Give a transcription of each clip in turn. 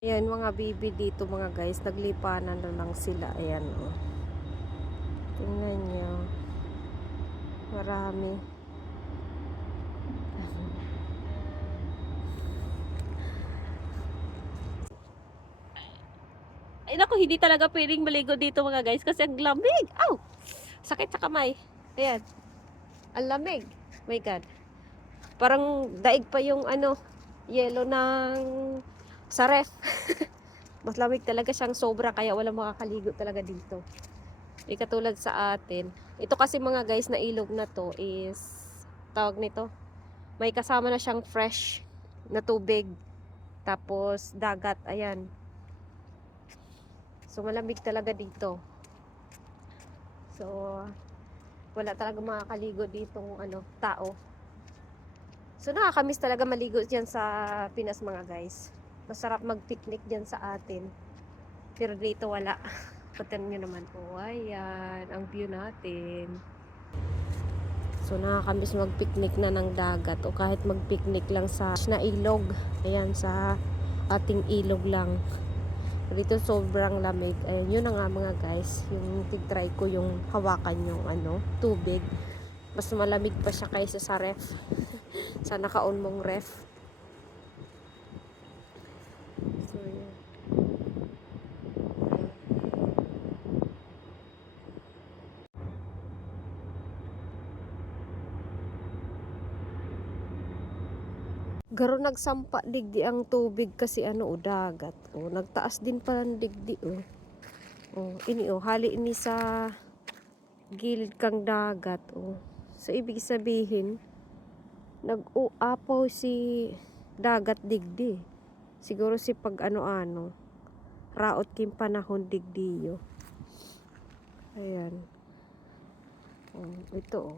Ayan, mga bibi dito mga guys, naglipanan na lang sila. Ayan, oh. Tingnan nyo. Marami. Ay, naku, hindi talaga pwedeng maligo dito mga guys kasi ang lamig. Aw! Sakit sa kamay. Ayan, ang lamig. My God. Parang daig pa yung yelo ng sa ref. Mas lamig talaga siyang sobra kaya walang makakaligo talaga dito. Di katulad sa atin. Ito kasi mga guys na ilog na to is tawag nito. May kasama na siyang fresh na tubig. Tapos dagat, ayan. So malamig talaga dito. So wala talaga makakaligo ditong tao. So nakakamiss talaga maligo diyan sa Pinas mga guys. Masarap mag-picnic diyan sa atin. Pero dito wala. Patan nyo naman po. Ayan, ang view natin. So nakakamiss mag-picnic na ng dagat o kahit mag-picnic lang sa na ilog. Ayan, sa ating ilog lang. Dito sobrang lamig. Ayun, yun na nga mga guys. Yung tig-try ko yung hawakan yung tubig. Mas malamig pa siya kaysa sa ref. Sa naka-on mong ref. So, yun. Garo nagsampa digdi ang tubig kasi o dagat. O, nagtaas din pala ng digdi o. O, ini o, hali ini sa gilid kang dagat o. So, ibig sabihin, nag-uapaw si dagat digdi. Siguro si pag ano-ano, raot kim panahon digdiyo. Ayan. O, ito o.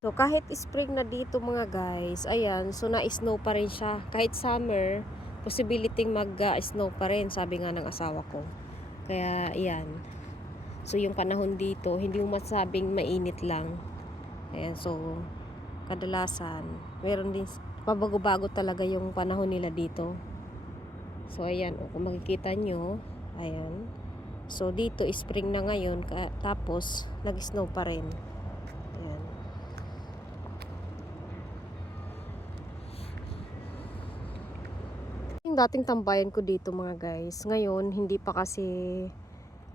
So, kahit spring na dito mga guys, ayan, so na-snow pa rin siya. Kahit summer, possibility mag-snow pa rin, sabi nga ng asawa ko. Kaya, ayan. So, yung panahon dito, hindi mo masabing mainit lang. Ayan, so, kadalasan, meron din, pabago-bago talaga yung panahon nila dito. So, ayan, kung makikita nyo, ayan. So, dito, spring na ngayon, tapos, nag-snow pa rin. Ayan. Yung dating tambayan ko dito mga guys, ngayon hindi pa kasi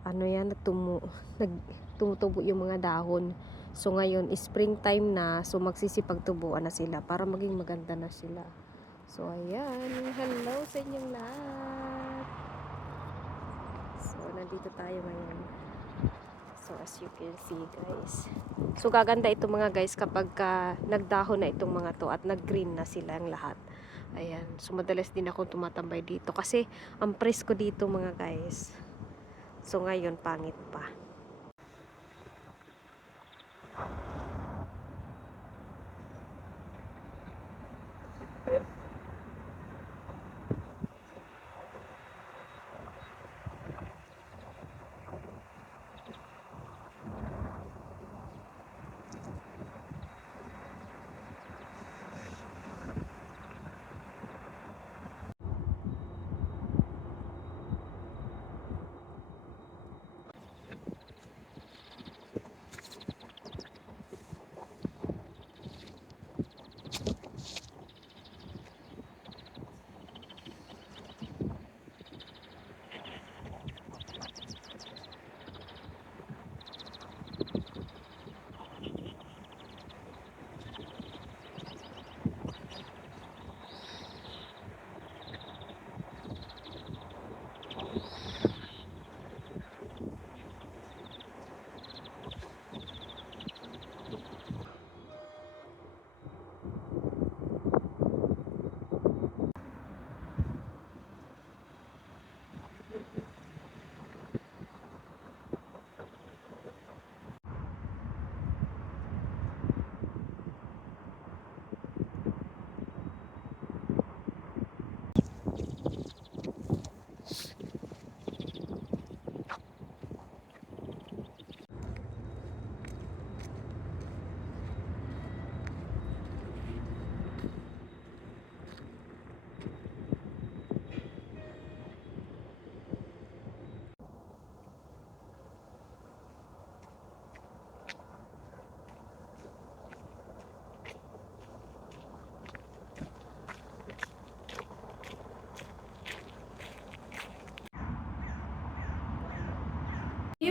yan nagtumutubo yung mga dahon. So ngayon springtime na, so magsisipagtubuan na sila para maging maganda na sila. So ayan, hello sa inyong lahat. So nandito tayo ngayon. So as you can see guys. So gaganda ito mga guys kapag nagdahon na itong mga to at nag-green na sila ang lahat. Ayan. So madalas din ako tumatambay dito kasi ang presko dito mga guys. So ngayon pangit pa.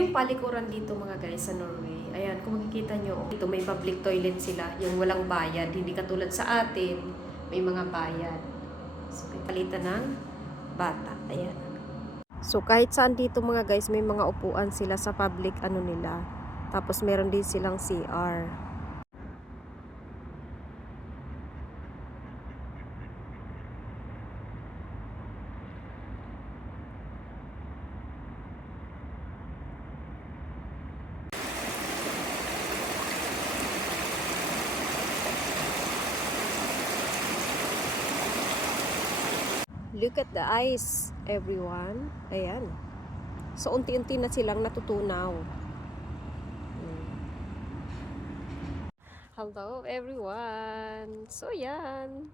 yung palikuran dito mga guys sa Norway. Ayan, kung makikita nyo, dito may public toilet sila, yung walang bayad. Hindi katulad sa atin, may mga bayad. So, may palitan ng bata. Ayan. So, kahit saan dito mga guys, may mga upuan sila sa public ano nila. Tapos, meron din silang CR. Look at the eyes, everyone. Ayan. So, unti-unti na silang natutunaw. Hello, everyone. So, yan.